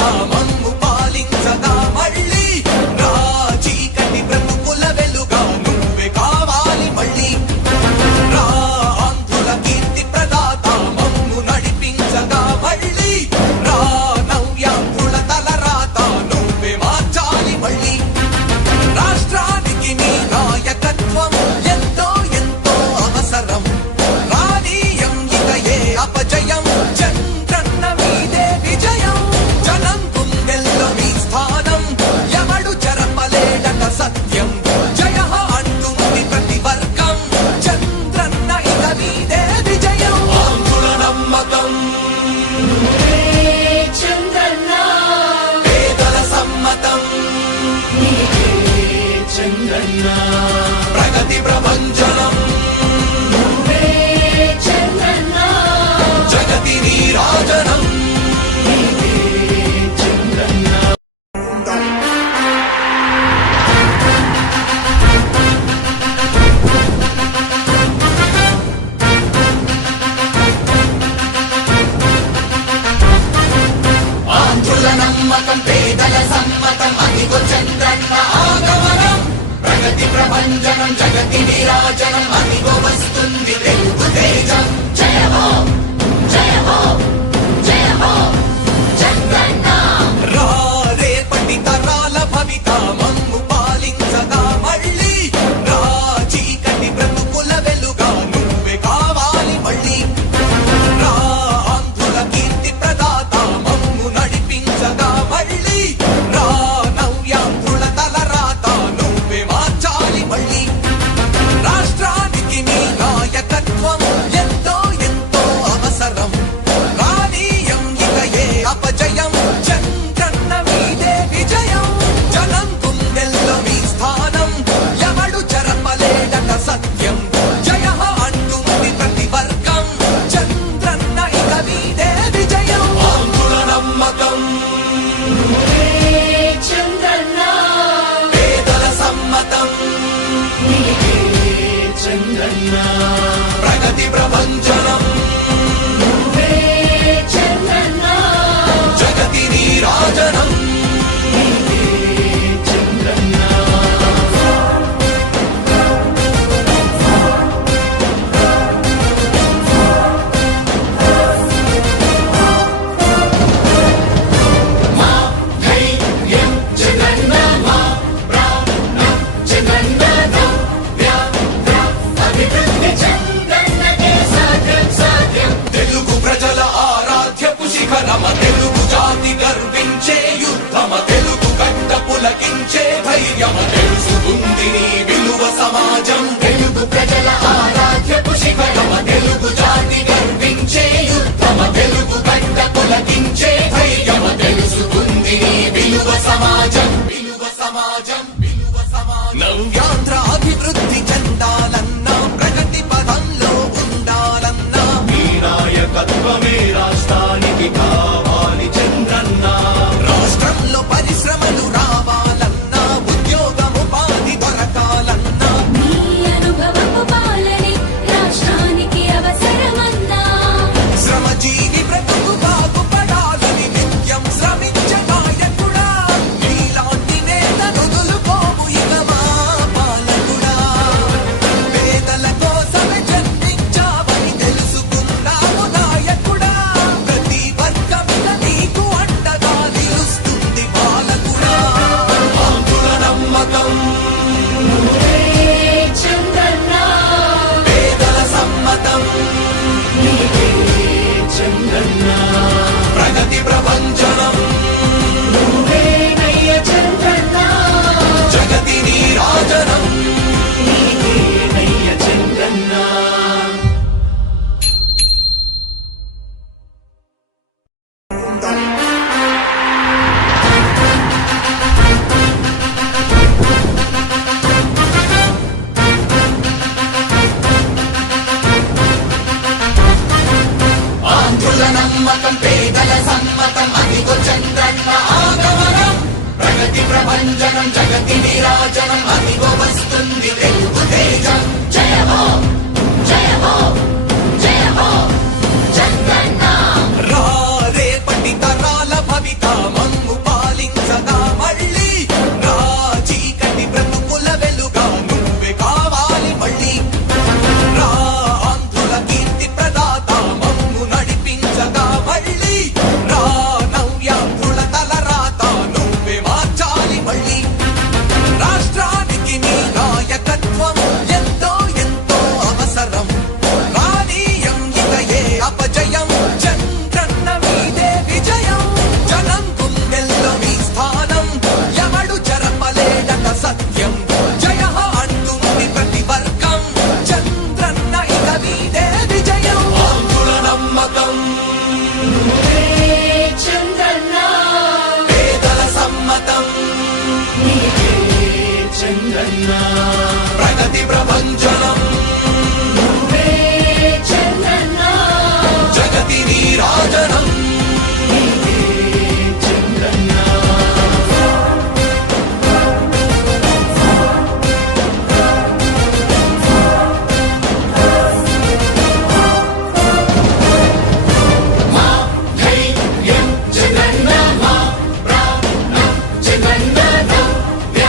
భవిత మమ్ము పాలించగా మళ్ళీ రా చీకటి బ్రతుకుల వెలుగా నువ్వే కావాలి మళ్ళీ రా ఆంధ్రుల కీర్తి ప్రదాత మమ్ము నడిపించగా మళ్ళీ రా నవ్యాంధ్రుల తలరాత నువ్వే మార్చాలి మళ్ళీ రాష్ట్రానికి నీ నాయకత్వం ఎంతో ఎంతో అవసరం రానీయం ఇక ఏ అపజయం చంద్రన్న మీదే విజయం జనం గుండెల్లో మీ స్థానం ఎవడు చెరపలేడట సత్యం జయ అంటుంది ప్రతి వర్గం చంద్రన్న ఇక మీదే విజయం ఆంధ్రుల నమ్మకం చంద్రన్న పేదల సమ్మతం చంద్రన్న ప్రగతి ప్రభంజనం చంద్రన్న జగతి నీరాజనం చంద్రన్న ఆంధ్రుల నమ్మకం పేదల సమ్మతం అదిగో చంద్రన్న ఆగమనం ప్రగతి ప్రభంజనం జగతి నీరాజనం అదిగో వస్తుంది తెలుగు తేజం జయ హో జయ హో జయ హో చంద్రన్న రా రేపటి తరాల భవిత మమ్ము పాలించగా మళ్ళీ రా చీకటి బ్రతుకుల వెలుగా నువ్వే కావాలి మళ్ళీ రా ఆంధ్రుల కీర్తి ప్రదాత మమ్ము నడిపించగా మళ్ళీ రా నవ్యాంధ్రుల తలరాత నువ్వే మార్చాలి మళ్ళీ రాష్ట్రానికి నీ నాయకత్వం ఎంతో ఎంతో అవసరం రానీయం ఇక ఏ అపజయం చంద్రన్న మీదే విజయం జనం గుండెల్లో మీ స్థానం ఎవడు చెరపలేడట సత్యం జయ అంటుంది ప్రతి వర్గం చంద్రన్న ఇక మీదే విజయం ఆంధ్రుల నమ్మకం చంద్రన్న పేదల సమ్మతం చంద్రన్న ప్రగతి ప్రభంజనం చంద్రన్న జగతి నీరాజనం చంద్రన్న మా ధైర్యం చంద్రన్న మా ప్రాణం చంద్రన్న నవ్య అభివృద్ధి చంద్రన్నకే సాధ్యం సాధ్యం తెలుగు ప్రజల ఆరాధ్యపు శిఖరమ తెలుగు జాతి గర్వించే యుద్ధమ తెలుగు గడ్డ పులకించే ధైర్యమ తెలుసుకుంది నీ విలువ సమాజం తెలుగు ప్రజల ఆరాధ్యపు శిఖరమ తెలుగు జాతి గర్వించే యుద్ధమ తెలుగు గడ్డ పులకించే ధైర్యమ తెలుసుకుంది నీ విలువ సమాజం విలువ సమాజం విలువ సమాజం నవ్యాంధ్ర అభివృద్ధి చెందాలన్నా ప్రగతి పదంలో ఉండాలన్నా నీ నాయకత్వమే రాష్ట్రానికి కావాలి చంద్రన్న రాష్ట్రంలో పరిశ్రమలు రావాలన్నా ఉద్యోగం ఉపాధి దొరకాలన్నా నీ అనుభవపు పాలనే రాష్ట్రానికి అవసరమన్నా శ్రమజీవి బ్రతుకు బాగుపడాలని నిత్యం శ్రమించే నాయకుడా నీలాంటి నేత నుదులుకోము ఇక మా పాలకుడా పేదల కోసమే జన్మించావని తెలుసుకున్నావు నాయకుడా ప్రతి వర్గమిక నీకు అండగా నిలుస్తుంది పాలకుడా ఆంధ్రుల నమ్మకం చంద్రన్న పేదల సమ్మతం చంద్రన్న ప్రగతి ప్రభంజనం నువ్వేనయ్య చంద్రన్న జగతి నీరాజనం నీకేనయ్య చంద్రన్న ఆంధ్రుల నమ్మకం పేదల సమ్మతం అదిగో చంద్రన్న ఆగమనం ప్రగతి ప్రభంజనం జగతి నీరాజనం అదిగో వస్తుంది తెలుగు తేజం జయ హో జయ హో జయ హో చంద్రన్న రా రేపటి తరాల భవిత చంద్రన్న ప్రగతి ప్రభంజనం నువ్వే చంద్రన్న జగతి నీరాజనం చంద్రన్న మా ధైర్యం చంద్రన్న మా ప్రాణం చంద్రన్న నవ్య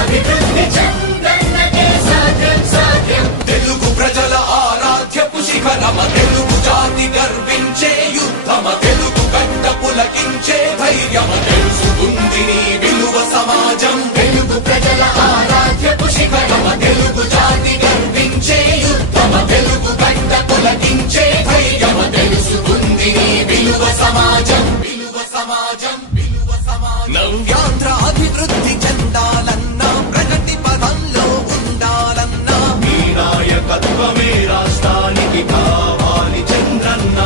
అభివృద్ధి చంద్రన్నకే సాధ్యం సాధ్యం తెలుగు ప్రజల ఆరాధ్యపు శిఖరమ తెలుగు జాతి గర్వించే యుద్ధమ తెలుగు గడ్డ పులకించే ధైర్యమ తెలుసుకుంది నీ విలువ సమాజం తెలుగు ప్రజల ఆరాధ్యపు శిఖరమ తెలుగు జాతి గర్వించే యుద్ధమ తెలుగు గడ్డ పులకించే ధైర్యమ తెలుసుకుంది నీ విలువ సమాజం విలువ సమాజం విలువ సమాజం నవ్యాంధ్ర అభివృద్ధి చెందాలన్నా ప్రగతి పదంలో ఉండాలన్నా నీ నాయకత్వమే రాష్ట్రానికి కావాలి చంద్రన్న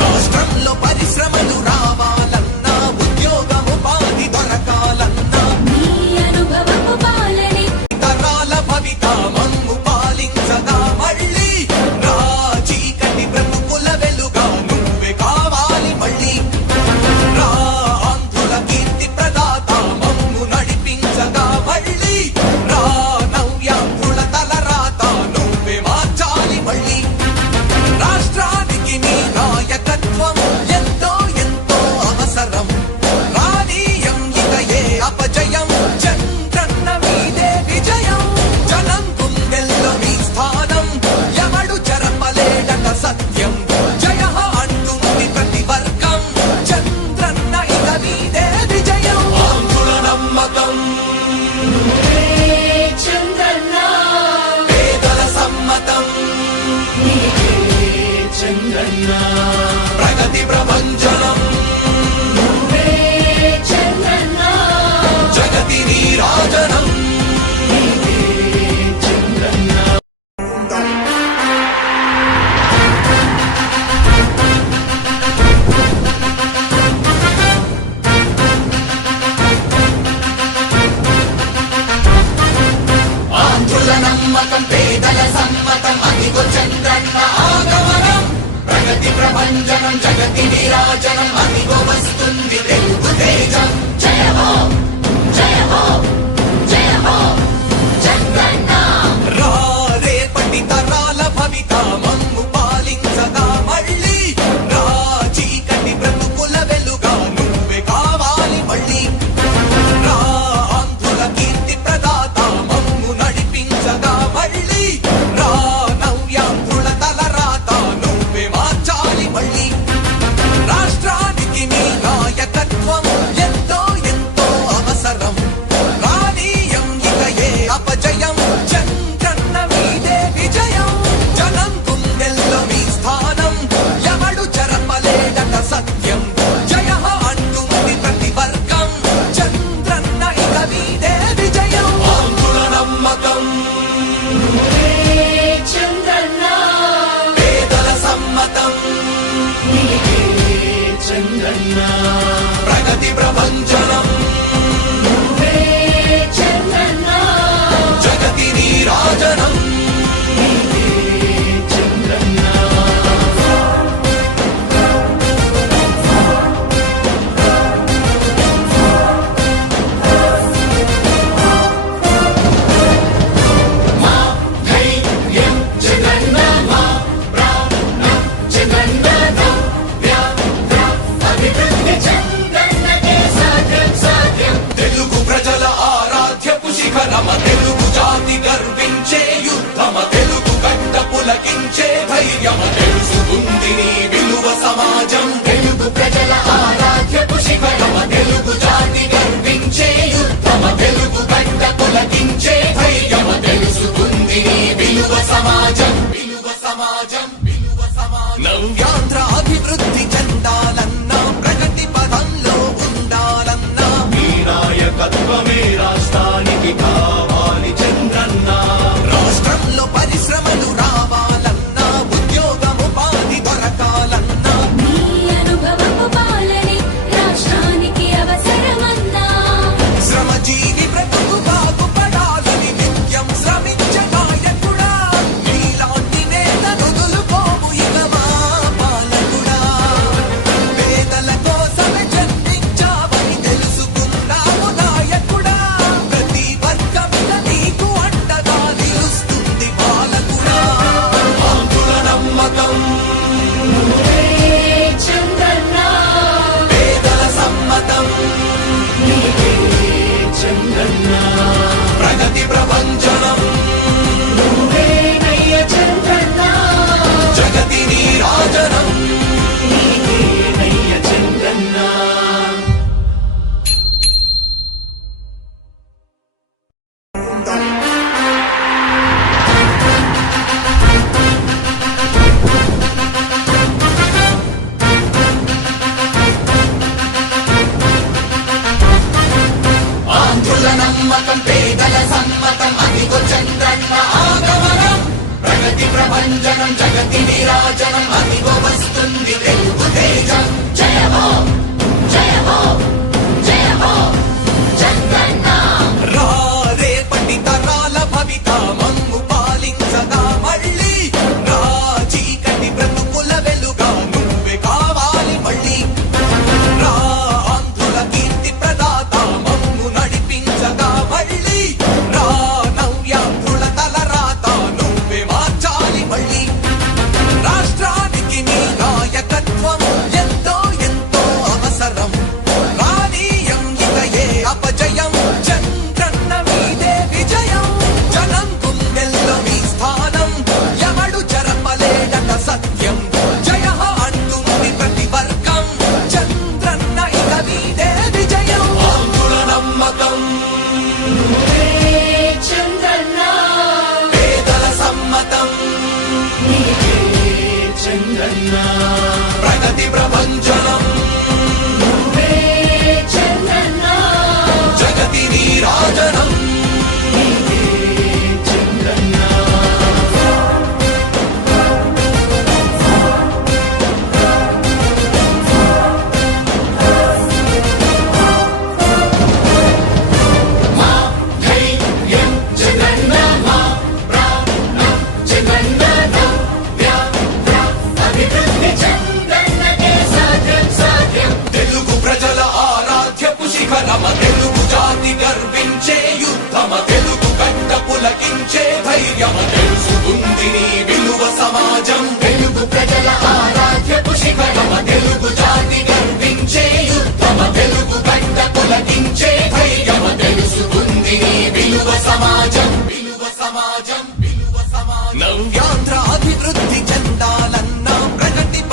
రాష్ట్రంలో పరిశ్రమలు రావాలన్నా ఉద్యోగం ఉపాధి దొరకాలన్నా నీ అనుభవపు పాలనే తరాల భవిత మమ్ము పాలించగా మళ్ళీ రా చీకటి బ్రతుకుల వెలుగా నువ్వే కావాలి మళ్ళీ రా ఆంధ్రుల కీర్తి ప్రదాత మమ్ము నడిపించగా మళ్ళీ రా నవ్యాంధ్రుల తలరాత నువ్వే మార్చాలి మళ్ళీ రాష్ట్రానికి నీ నాయకత్వం ఎంతో ఎంతో అవసరం రానీయం ఇక ఏ అపజయం చంద్రన్న మీదే విజయం జనం గుండెల్లో మీ స్థానం ఎవడు చెరపలేడట సత్యం జయ అంటుంది ప్రతి వర్గం చంద్రన్న ఇక మీదే విజయం ఆంధ్రుల నమ్మకం చంద్రన్న పేదల సమ్మతం చంద్రన్న ప్రగతి ప్రభంజనం నువ్వే చంద్రన్న జగతి నీరాజనం చంద్రన్న ఆంధ్రుల నమ్మకం పేదల సమ్మతం అదిగో చంద్రన్న ఆగమనం ప్రగతి ప్రభంజనం జగతి నీరాజనం అదిగో వస్తుంది తెలుగు తేజం జయ హో జయ హో జయ హో చంద్రన్న రా రేపటి తరాల భవిత మమ్ము పాలించగా మళ్ళీ రా చీకటి బ్రతుకుల వెలుగా నువ్వే కావాలి మళ్ళీ రా ఆంధ్రుల కీర్తి ప్రదాత మమ్ము నడిపించగా మళ్ళీ రా నవ్యాంధ్రుల తలరాత నువ్వే మార్చాలి మళ్ళీ రాష్ట్రానికి నీ నాయకత్వం ఎంతో ఎంతో అవసరం రానీయం ఇక ఏ అపజయం చంద్రన్న మీదే విజయం జనం గుండెల్లో మీ స్థానం ఎవడు చెరపలేడట సత్యం జయ అంటుంది ప్రతి వర్గం చంద్రన్న ఇక మీదే విజయం ఆంధ్రుల నమ్మకం చంద్రన్న పేదల సమ్మతం చంద్రన్న ప్రగతి ప్రభంజనం నువ్వే చంద్రన్న జగతి నీరాజనం చంద్రన్న మా ధైర్యం చంద్రన్న మా ప్రాణం చంద్రన్న నవ్య అభివృద్ధి చంద్రన్నకే సాధ్యం సాధ్యం తెలుగు ప్రజల ఆరాధ్యపు శిఖరమ తెలుగు జాతి గర్వించే యుద్ధమ తెలుగు గడ్డ పులకించే ధైర్యమ తెలుసుకుంది నీ విలువ సమాజం తెలుగు ప్రజల ఆరాధ్యపు శిఖరమ తెలుగు జాతి గర్వించే యుద్ధమ తెలుగు గడ్డ పులకించే ధైర్యమ తెలుసుకుంది నీ విలువ సమాజం విలువ సమాజం విలువ సమాజం నవ్యాంధ్ర అభివృద్ధి చెందాలన్నా ప్రగతి పదంలో ఉండాలన్నా నీ నాయకత్వమే రాష్ట్రానికి కావాలి చంద్రన్న రాష్ట్రంలో పరిశ్రమలు రావాలన్నా ఉద్యోగం ఉపాధి దొరకాలన్నా నీ అనుభవపు ప్రభంజనం జగతి విరాజనం అదిగో వస్తుంది